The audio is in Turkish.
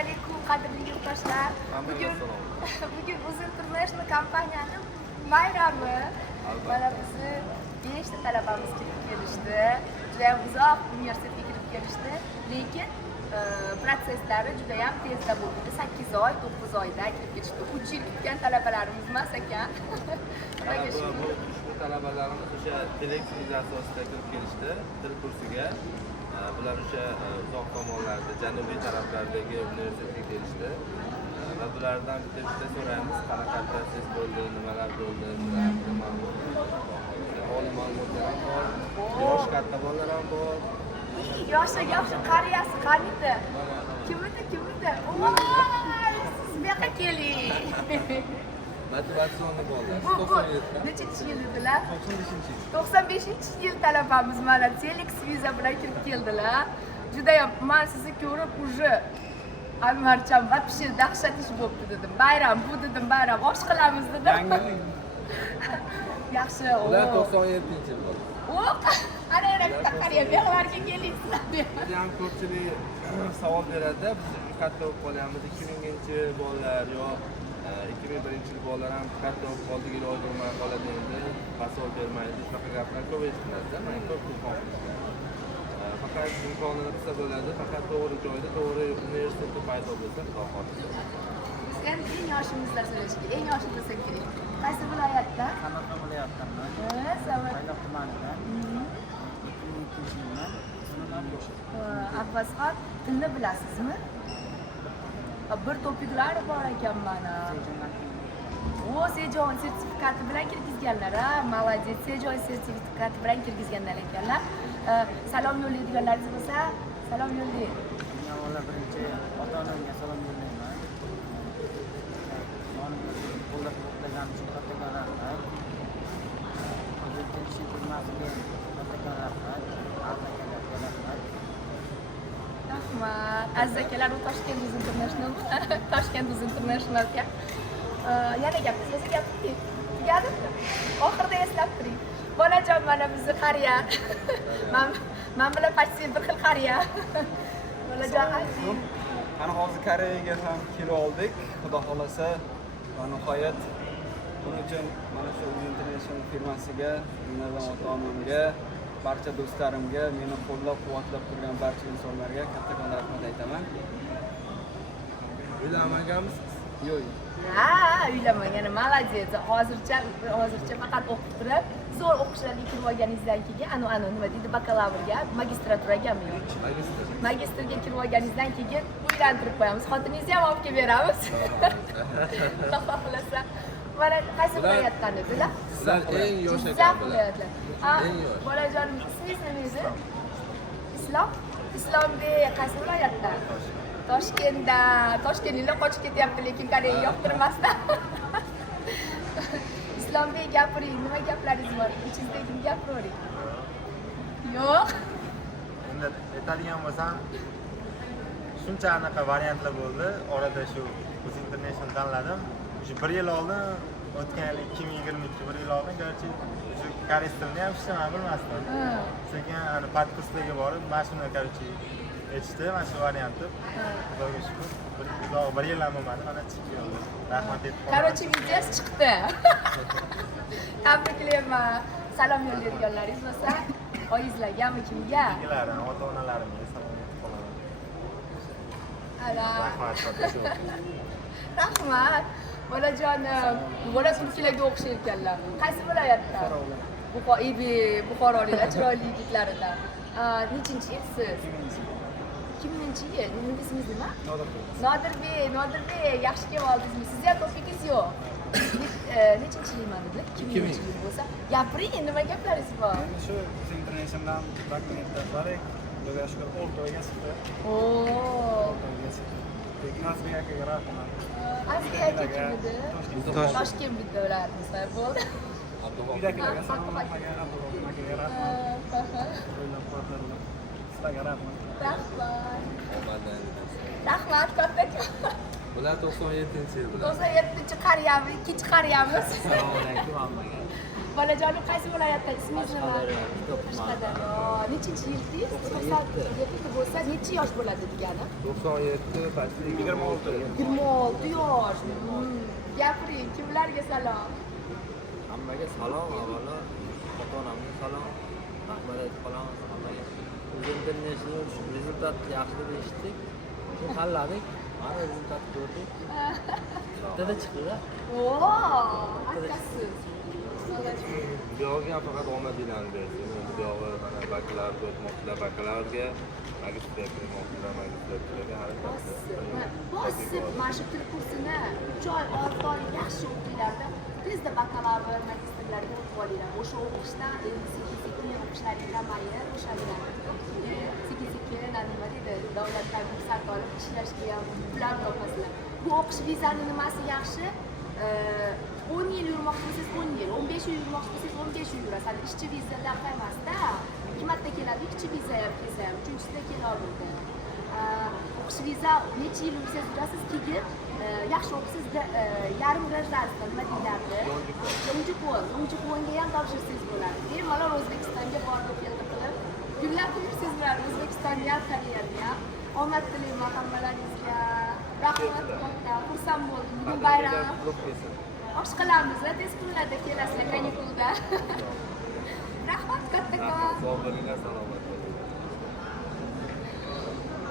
alaykum qadrli yurtdoshlar. Bugun bugun Uz International kompaniyaning bayrami. Mana bizni 5 ta talabamiz kirib kelishdi. Juda uzoq universitetga kirib kelishdi, lekin e, prosesslari juda ham tezda bo'ldi. 8 oy, 9 oyda kirib kelishdi. 3 yil kutgan talabalarimiz emas ekan. Voyga bu, shu. bu ushbu talabalarimiz o'sha telex vizasi asosida kirib kelishdi til kursiga Ee, bular o'sha e, uzoq tomonlarda janubiy taraflardagi universitetga kelishdi Ee, va bulardan bitta bitta so'raymiz qanaqa proses bo'ldi nimalar bo'ldi oliy ma'lumotlar ham bor yosh katta bolalar ham bor Yoshi yoshi qariyasi qaniydi? Kimniki kimniki? Voy, siz bu yoqqa keling. motivatsionniy bolalar Bu bu nechinchi yil edilar? 95 yil talabamiz mana Felix viza bilan kirib keldilar. Judayam men sizni ko'rib уже Anvarcham вообще dahshat ish bo'libdi dedim. Bayram bu dedim bayram osh qilamiz dedim. Yaxshi. ular o. 97 yil bo'ldi Keling sizlar. Bizda ham ko'pchilik savol beradida biz katta bo'lib qolyapmiz ikki minginchi bolalar yo ikki ming birinchi yil bolalar ham katta bo'lib qoldik iloji bo'lmay qoladi endi pasol bermaydi shunaqa gaplar ko'p eshitiladi man ko'p telefon qilishgan faqat imkonini qilsa bo'ladi faqat to'g'ri joyda to'g'ri universitetda paydo bo'lsa xudo xohlasa eng yoshimizdan so'rashki, eng yoshi bo'lsa kerak. Qaysi viloyatda? Samarqand viloyatidan Ha, Samarqand. Sayloq tumanidan Mhm 2002 yildan ismim Abdusha. Abbasxon tilni bilasizmi? Ha, Bir topiklar bor ekan mana. O Sejon sertifikati bilan kirgizganlar ha, молодец. Sejon sertifikati bilan kirgizganlar ekanlar. E, Salom yo'llaydiganlaringiz bo'lsa, salom yo'llaying. Men avvalo birinchi ota-onamga salom yo'llayman. Rahmat. Aziz akalar, u Toshkent Uz International. Toshkent Uz Internationalga. E, Yana gap, siz gapiring. Tugadimi? Oxirida eslab turing. Bolajon mana bizni qariya. Men men bilan почти bir xil qariya. Bolajon ayting. Ana hozir Koreyaga ham kelib oldik. Xudo xolasa va nihoyat buning uchun mana shu International firmasiga, jumladan ota-onamga, barcha do'stlarimga, meni qo'llab-quvvatlab turgan barcha insonlarga kattakon rahmat aytaman. uylanmaganmisiz Yo'q. Ha, uylanmagan, молодец. Hozircha hozircha faqat o'qib turib, zo'r o'qishlarga kirib olganingizdan keyin, anu anu nima deydi, bakalavrga, magistraturagami yo'q? magistr Magistrga kirib olganingizdan keyin uylantirib qo'yamiz. Xotiningizni ham olib kelib beramiz. Xudo xohlasa. Mana qaysi Bular- viloyatdan edilar? sizlar eng yosh Jizzax ekan bolajonim, ismingiz nima edi? Islom? Islombek qaysi? Toshkentda. Toshkentliklar qochib ketyapti, lekin Koreyaga yoqtirmasdan. Islombek gapiring, nima gaplaringiz bor? Ichingizdagiini gapiravering. Yo'q. endi aytadigan bo'lsam shuncha anaqa variantlar bo'ldi orada shu o'zi international tanladim shu bir yil oldin o'tgan yil ikki ming yigirma ikki bir yil oldin короче shu koreys tilini ham hech nima bilmasdim Ha. sekin ani podkurslarga borib mana shuni короче aytishdi mana shu variantni xudoga shukur bir uzoq bir yil ham bo'lmadi mana chiqib keldi rahmat aytib qolaman. Короче, videosi chiqdi. Tabriklayman. Salom yo'llaydiganlaringiz bo'lsa, oyingizlargami kimga? Egilarim, ota onalarimga salom aytib qolaman Ala. rahmat katta Rahmat. Bolajonim, bola turkiyaga o'xshayotganlar. Qaysi viloyatdan? Buxoro, ibi, Buxoroliklar chiroyli yigitlaridan. Nechinchi yil siz? 2000 yil. Nima ismingiz nima? Nodirbek, Nodirbek, yaxshi kelib oldingizmi? Sizni ham topikingiz yo'q. Ne- Nechinchi yilman dedilar? 2000 yil bo'lsa, gapiring, nima gaplaringiz bor? Shu International dokumentlarlari Xudoga shukur o'rtaga chiqdi. Uydagilarga salom akaga Abdulloh akaga rahmat. Kattakon. bular 97 yil bular 97 qariyamiz, ikkinchi qariyamiz. Assalomu alaykum hammaga. Bolajonim qaysi viloyatda ismingiz nima Qashqadaryo, nechinchi yildingiz to'qson yetti bo'lsa necha yosh bo'ladi degani 97 pastda 26 yigirma olti yosh gapiring kimlarga salom Hammaga salom avvalo. Ota-onamga salom. Rahmat aytib qolamiz hammaga. İnternational rezultat yaxshi deb eshitdik. Tanladik. Mana rezultat ko'rdik. Bittada chiqdi-da. Oo, akkasiz ham faqat endi buyog'i mana bakalavr o'tmoqchilar bakallavrga magistrga kirmoqchilar magistraturga harakat bosib bosib mana shu til kursini uch oy olti oy yaxshi o'qinglarda tezda bakalavr magistrlarga o'tib olinglar. O'sha o'qishdan endi sekin sekin o'qishlaring kamayib o'shalarni sekin sekin nima deydi davlatdan ruxsat olib ishlashga ham pullar topasizlar bu o'qish vizani nimasi yaxshi o'n yil yurmoqchi bo'lsangiz o'n yil o'n besh yil yurmoqchi bo'lsangiz o'n besh yil yurasiz hali ishchi vizalar emasda ikki marta keladi ishchi viza ham kelsa ham uchinchisida kelolmaydi o'qish viza necha yil yursangiz yurasiz keyin e, yaxshi o'qisangiz da- e, yarim гражданство nima deyiladi lonjikon lonjikonga ham topshirsangiz bo'ladi bemalol o'zbekistonga borib keldi qilib gullatib yursangiz bo'ladi o'zbekistonni ham koreyani ham omad tilayman hammalaringizga rahmat katta xursand bo'ldim bugun bayram qutlug' kelsin Osh qilamiz tez kunlarda kelasizlar kanikulda rahmat kattakon sog' bo'linglar salomat